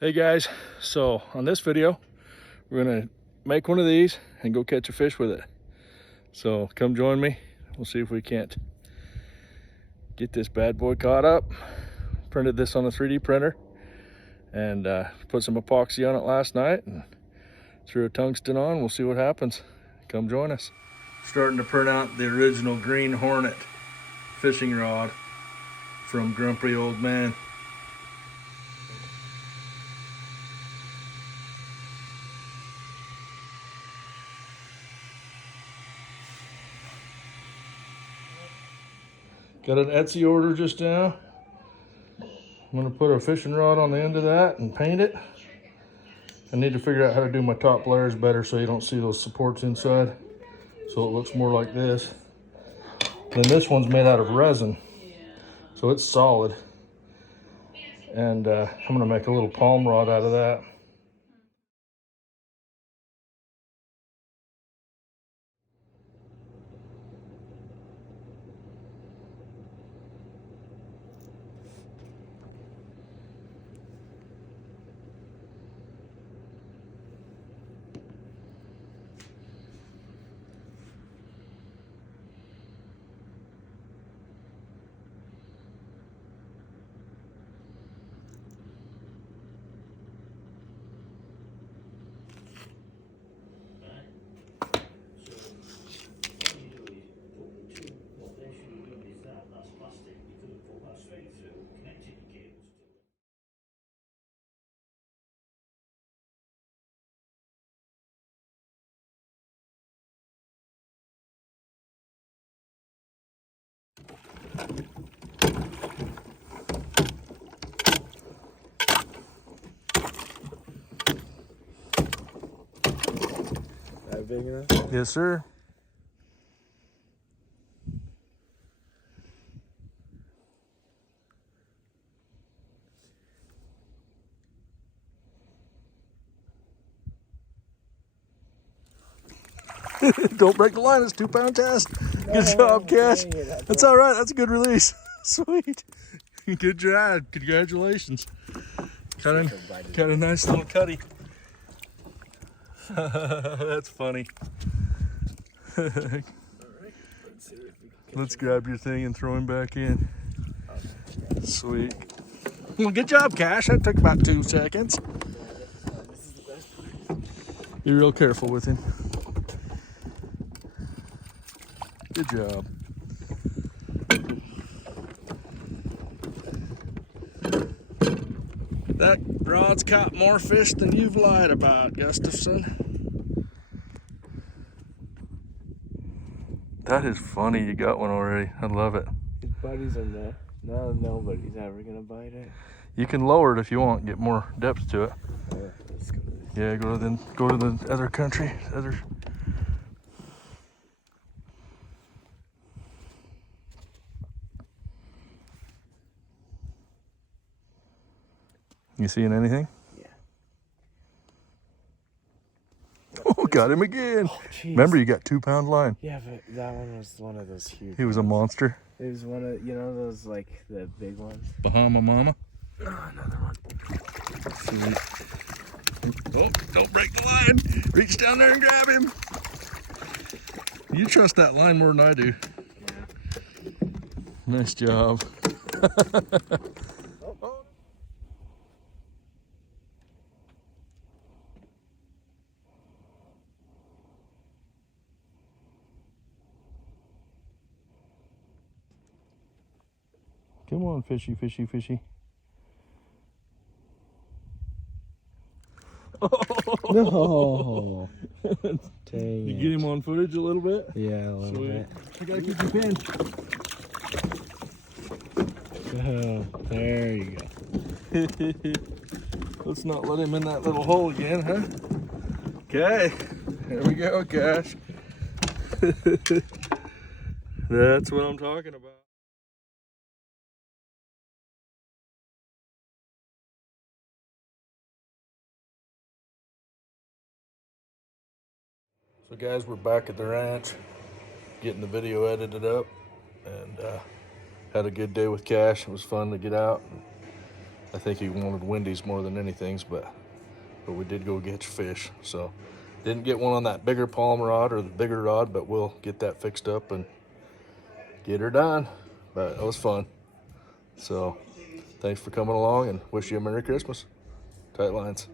Hey guys, so on this video we're gonna make one of these and go catch a fish with it. So come join me. We'll see if we can't get this bad boy caught up. Printed this on a 3D printer and put some epoxy on it last night and threw a tungsten on. We'll see what happens. Come join us. Starting to print out the original green Hornet fishing rod from Grumpy Old Man. Got an Etsy order just now. I'm gonna put a fishing rod on the end of that and paint it. I need to figure out how to do my top layers better so you don't see those supports inside. So it looks more like this. Then this one's made out of resin, so it's solid. And I'm gonna make a little palm rod out of that. That big enough? Yes, sir. Don't break the line, it's 2 pound test. Good job, Cash. That's all right, that's a good release. Sweet. Good job, congratulations. Got a nice little cutty. That's funny. Let's grab your thing and throw him back in. Sweet. Well, good job, Cash. That took about 2 seconds. You're real careful with him. Good job. That rod's caught more fish than you've lied about, Gustafson. That is funny. You got one already. I love it. His buddies are there. No, nobody's ever gonna bite it. You can lower it if you want, get more depth to it. Let's go. Yeah, go to the other country. You seeing anything? Yeah. Oh, got him again. Oh, remember, you got 2 pound line. Yeah, but that one was one of those huge. He was a monster. It was one of, you know, those like the big ones. Bahama Mama. Oh, another one. Sweet. Oh, don't break the line. Reach down there and grab him. You trust that line more than I do. Yeah. Nice job. Come on, fishy, fishy, fishy. No. Dang. You get him on footage a little bit? Yeah, a little bit. I gotta keep your pin. Oh, there you go. Let's not let him in that little hole again, huh? Okay, there we go, Cash. That's what I'm talking about. So guys, we're back at the ranch, getting the video edited up, and had a good day with Cash. It was fun to get out and I think he wanted Wendy's more than anything, but we did go catch fish. So didn't get one on that bigger palm rod or the bigger rod, but we'll get that fixed up and get her done. But it was fun. So thanks for coming along, and wish you a Merry Christmas. Tight lines.